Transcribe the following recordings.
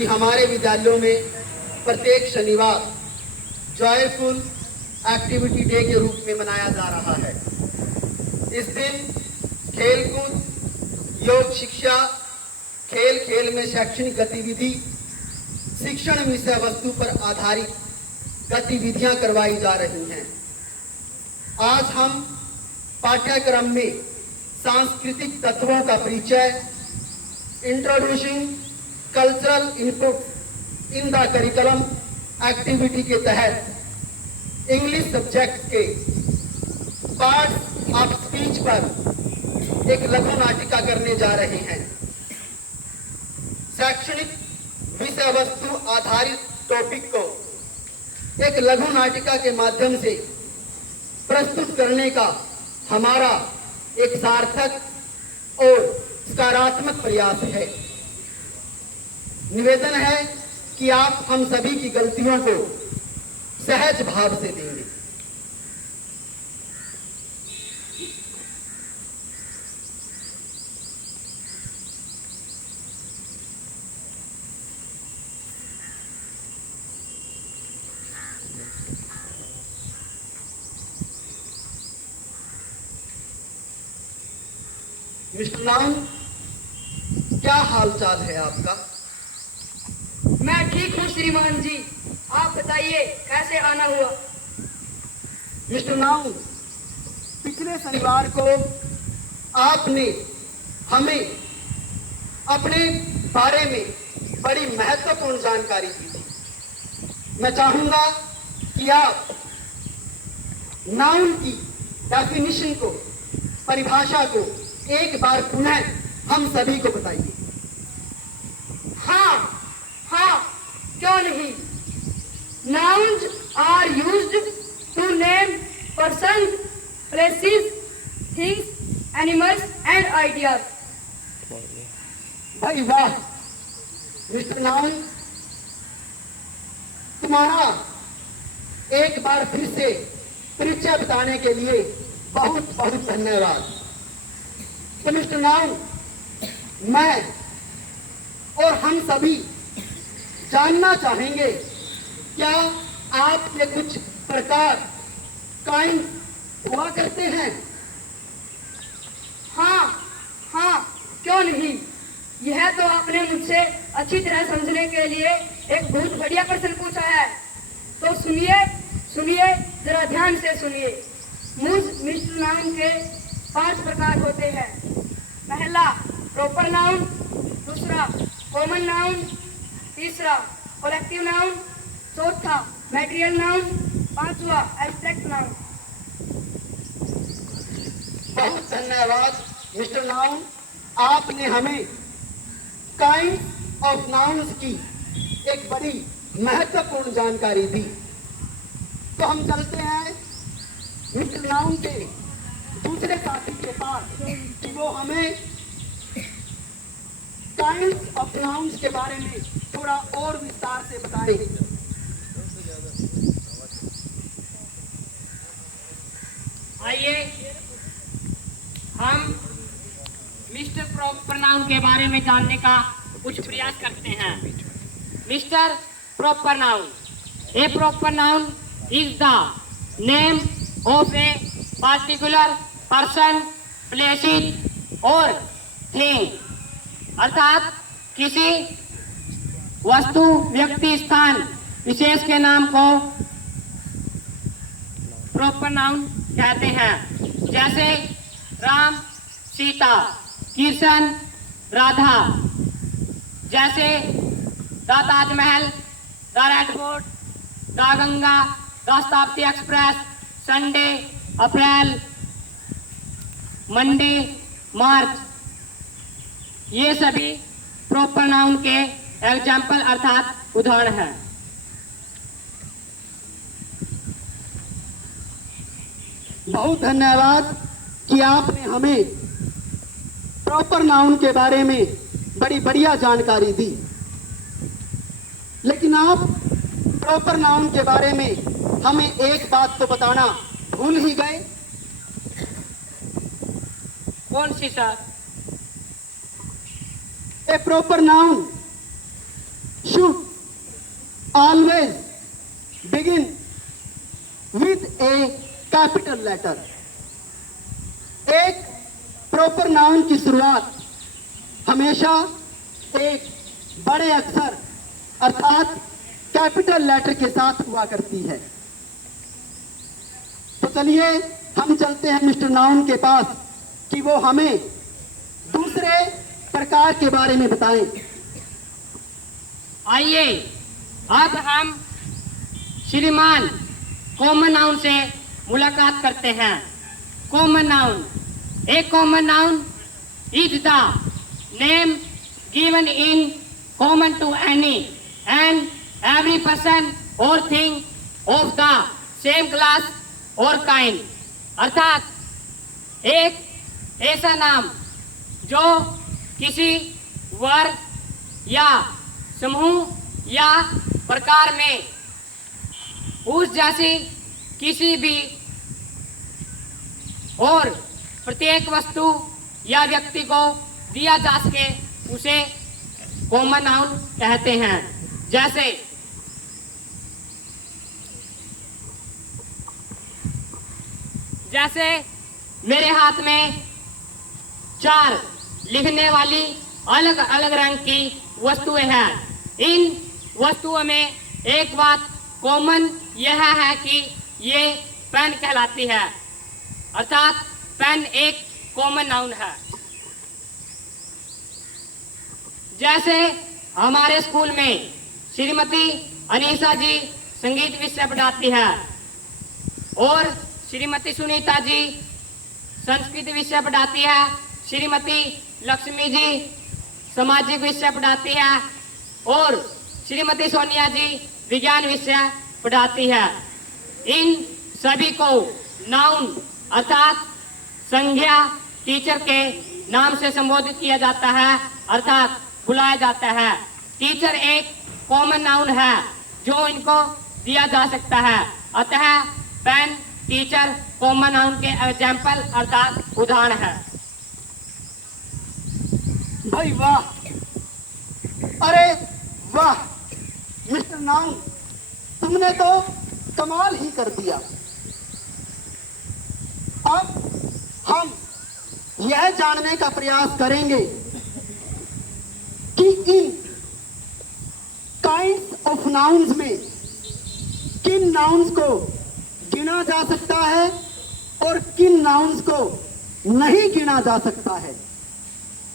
कि हमारे विद्यालयों में प्रत्येक शनिवार जॉयफुल एक्टिविटी डे के रूप में मनाया जा रहा है। इस दिन खेलकूद, योग शिक्षा, खेल खेल में शैक्षणिक गतिविधि, शिक्षण विषय वस्तु पर आधारित गतिविधियां करवाई जा रही हैं। आज हम पाठ्यक्रम में सांस्कृतिक तत्वों का परिचय, introducing cultural input in the curriculum activity के तहत इंग्लिश सब्जेक्ट के पार्ट्स ऑफ स्पीच पर एक लघु नाटिका करने जा रहे हैं। शैक्षणिक विषय वस्तु आधारित टॉपिक को एक लघु नाटिका के माध्यम से प्रस्तुत करने का हमारा एक सार्थक और सकारात्मक प्रयास है। निवेदन है कि आप हम सभी की गलतियों को सहज भाव से देंगे। मिस्टर नाउन, क्या हालचाल है आपका? मैं ठीक हूँ श्रीमान जी, आप बताइए कैसे आना हुआ? मिस्टर नाउन, पिछले शनिवार को आपने हमें अपने बारे में बड़ी महत्वपूर्ण जानकारी दी थी। मैं चाहूंगा कि आप नाउन की डेफिनेशन को, परिभाषा को एक बार पुनः हम सभी को बताइए। हाँ, क्यों नहीं। Nouns are used to name persons, places, things, animals and ideas. भाई वाह मिस्टर नाउन, तुम्हारा एक बार फिर से परिचय बताने के लिए बहुत बहुत धन्यवाद। तो मिस्टर नाउन, मैं और हम सभी जानना चाहेंगे, क्या आपके कुछ प्रकार काइंड हुआ करते हैं? हाँ, क्यों नहीं। यह तो आपने मुझसे अच्छी तरह समझने के लिए एक बहुत बढ़िया प्रश्न पूछा है। तो सुनिए, जरा ध्यान से सुनिए। मिस्टर नाउन के 5 प्रकार होते हैं। पहला प्रॉपर नाउन, दूसरा कॉमन नाउन, तीसरा कलेक्टिव नाउन, चौथा मैटेरियल नाउन, पांचवा एब्स्ट्रैक्ट नाउन। बहुत धन्यवाद मिस्टर नाउन, आपने हमें काइंड ऑफ नाउन्स की एक बड़ी महत्वपूर्ण जानकारी दी। तो हम चलते हैं मिस्टर नाउन के दूसरे साथी के पास कि वो हमें काइंड ऑफ नाउन्स के बारे में थोड़ा और विस्तार से बताएंगे। आइए हम मिस्टर प्रॉपर नाउन के बारे में जानने का कुछ प्रयास करते हैं। Mister proper noun, A proper noun is the name of a particular person, place और थिंग, अर्थात किसी वस्तु, व्यक्ति, स्थान विशेष के नाम को प्रॉपर नाउन कहते हैं। जैसे राम, सीता, कृष्ण, राधा। जैसे the Taj Mahal, the red fort, the Ganga, the शताब्दी एक्सप्रेस, संडे, अप्रैल, मंडे, मार्च। ये सभी प्रॉपर नाउन के एग्जाम्पल अर्थात उदाहरण हैं। बहुत धन्यवाद कि आपने हमें प्रॉपर नाउन के बारे में बड़ी बढ़िया जानकारी दी। लेकिन आप प्रॉपर नाउन के बारे में हमें एक बात तो बताना भूल ही गए। कौन सी sir? A proper noun always begin with a capital letter. एक प्रॉपर नाउन की शुरुआत हमेशा एक बड़े अक्षर अर्थात कैपिटल लेटर के साथ हुआ करती है। तो चलिए हम चलते हैं मिस्टर नाउन के पास कि वो हमें दूसरे प्रकार के बारे में बताएं। आइए अब हम श्रीमान कॉमन नाउन से मुलाकात करते हैं। Common noun, a common noun is the name given in common to any and every person or thing of the same class or kind, अर्थात एक ऐसा नाम जो किसी वर्ग या समूह या प्रकार में उस जैसी किसी भी और प्रत्येक वस्तु या व्यक्ति को दिया जा सके उसे कॉमन नाउन कहते हैं। जैसे मेरे हाथ में 4 लिखने वाली अलग अलग रंग की वस्तुएं हैं। इन वस्तुओं में एक बात कॉमन यह है कि ये पेन कहलाती है, अर्थात पेन एक कॉमन नाउन है। जैसे हमारे स्कूल में श्रीमती अनीसा जी संगीत विषय पढ़ाती है और श्रीमती सुनीता जी संस्कृत विषय पढ़ाती है, श्रीमती लक्ष्मी जी सामाजिक विषय पढ़ाती है और श्रीमती सोनिया जी विज्ञान विषय पढ़ाती है। इन सभी को नाउन अर्थात संज्ञा टीचर के नाम से संबोधित किया जाता है, अर्थात बुलाया जाता है। टीचर एक कॉमन नाउन है जो इनको दिया जा सकता है, अतः पेन टीचर कॉमन नाउन के एग्जाम्पल अर्थात उदाहरण है। भाई वाह, अरे वाह मिस्टर नाउन, तुमने तो कमाल ही कर दिया। अब हम यह जानने का प्रयास करेंगे कि इन काइंड्स ऑफ नाउन्स में किन नाउन्स को गिना जा सकता है और किन नाउन्स को नहीं गिना जा सकता है।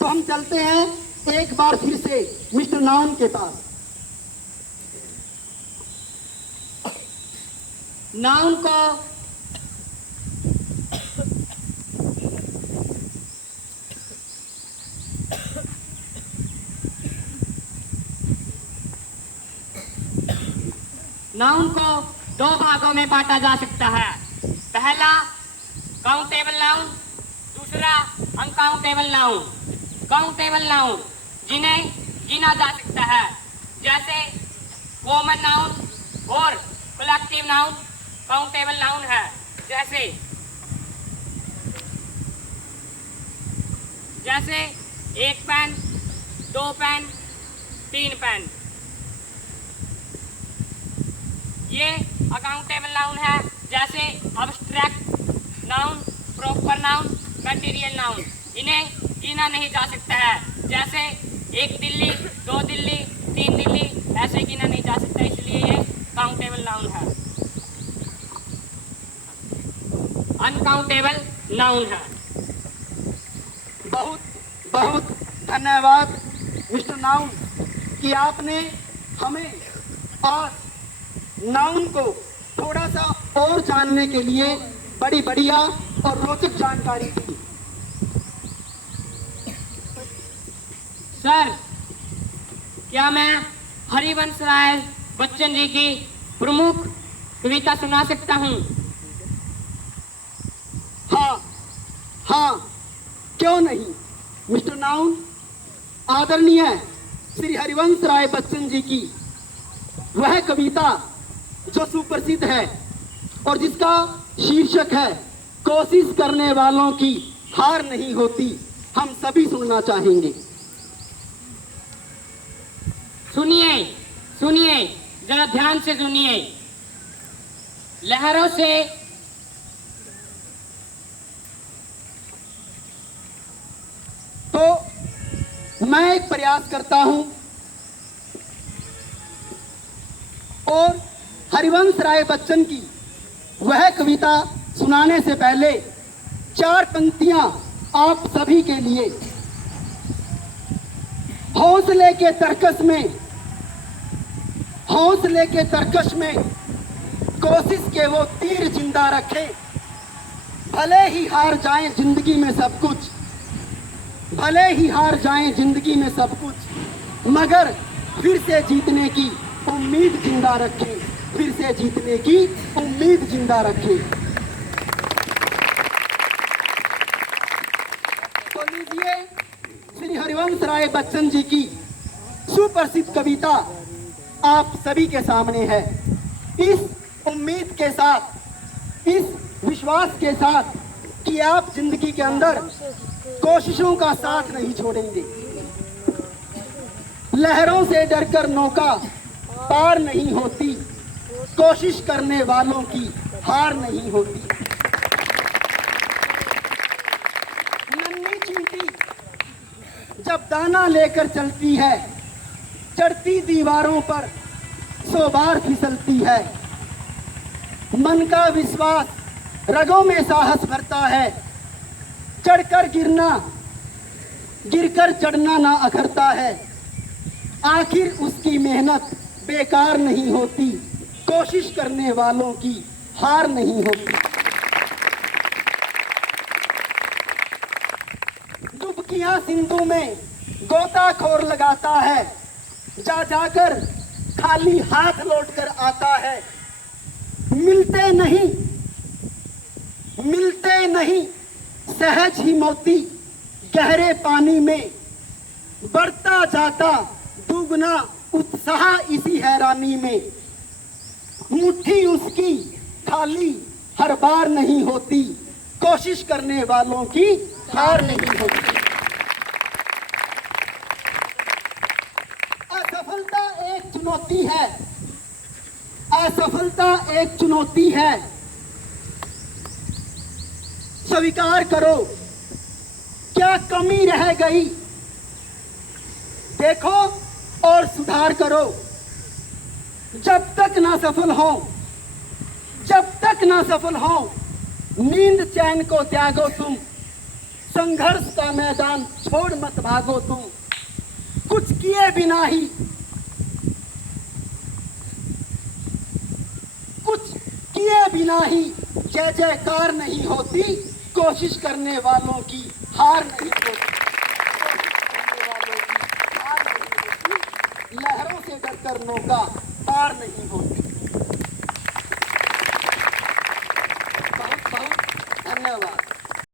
तो हम चलते हैं एक बार फिर से मिस्टर नाउन के पास। नाउन को दो भागों में बांटा जा सकता है। पहला काउंटेबल नाउन, दूसरा अनकाउंटेबल नाउन। काउंटेबल नाउन जिन्हें गिना जा सकता है, जैसे कॉमन नाउन और कलेक्टिव नाउन काउंटेबल नाउन है। जैसे 1 पेन, 2 पेन, 3 पेन, ये अकाउंटेबल नाउन है। जैसे abstract noun, proper noun, material noun, इन्हें गिना नहीं जा सकता है। जैसे 1 दिल्ली, 2 दिल्ली, 3 दिल्ली, ऐसे गिना नहीं जा सकता, इसलिए ये काउंटेबल नाउन है। अनकाउंटेबल नाउन है। बहुत बहुत धन्यवाद मिस्टर नाउन कि आपने हमें आज नाउन को थोड़ा सा और जानने के लिए बड़ी बढ़िया और रोचक जानकारी दी। सर, क्या मैं हरिवंश राय बच्चन जी की प्रमुख कविता सुना सकता हूँ? हाँ, क्यों नहीं मिस्टर नाउन। आदरणीय श्री हरिवंश राय बच्चन जी की वह कविता जो सुप्रसिद्ध है और जिसका शीर्षक है कोशिश करने वालों की हार नहीं होती, हम सभी सुनना चाहेंगे। सुनिए सुनिए, जरा ध्यान से सुनिए। लहरों से तो मैं एक प्रयास करता हूं और हरिवंश राय बच्चन की वह कविता सुनाने से पहले 4 पंक्तियां आप सभी के लिए। हौसले के तरकश में कोशिश के वो तीर जिंदा रखें। भले ही हार जाएं जिंदगी में सब कुछ, भले ही हार जाएं जिंदगी में सब कुछ, मगर फिर से जीतने की उम्मीद जिंदा रखें, फिर से जीतने की उम्मीद जिंदा रखें। तो लीजिए श्री हरिवंश राय बच्चन जी की सुप्रसिद्ध कविता आप सभी के सामने है। इस उम्मीद के साथ, इस विश्वास के साथ कि आप जिंदगी के अंदर कोशिशों का साथ नहीं छोड़ेंगे। लहरों से डरकर नौका पार नहीं होती, कोशिश करने वालों की हार नहीं होती। नन्ही चींटी जब दाना लेकर चलती है, चढ़ती दीवारों पर 100 बार फिसलती है। मन का विश्वास रगों में साहस भरता है, चढ़कर गिरना, गिरकर चढ़ना ना अखरता है। आखिर उसकी मेहनत बेकार नहीं होती, कोशिश करने वालों की हार नहीं होती। डुबकियां सिंधु में गोताखोर लगाता है, जा जाकर खाली हाथ लौटकर आता है। मिलते नहीं सहज ही मोती, गहरे पानी में बढ़ता जाता दुगना उत्साह इसी हैरानी में। मुट्ठी उसकी खाली हर बार नहीं होती, कोशिश करने वालों की हार नहीं होती। असफलता एक चुनौती है, असफलता एक चुनौती है। स्वीकार करो क्या कमी रह गई, देखो और सुधार करो। जब तक ना सफल हो, जब तक ना सफल हो, नींद चैन को त्यागो तुम, संघर्ष का मैदान छोड़ मत भागो तुम। कुछ किए बिना ही, कुछ किए बिना ही जय जयकार नहीं होती, कोशिश करने वालों की हार नहीं होती। लहरों से डरकर नौका पार नहीं होती।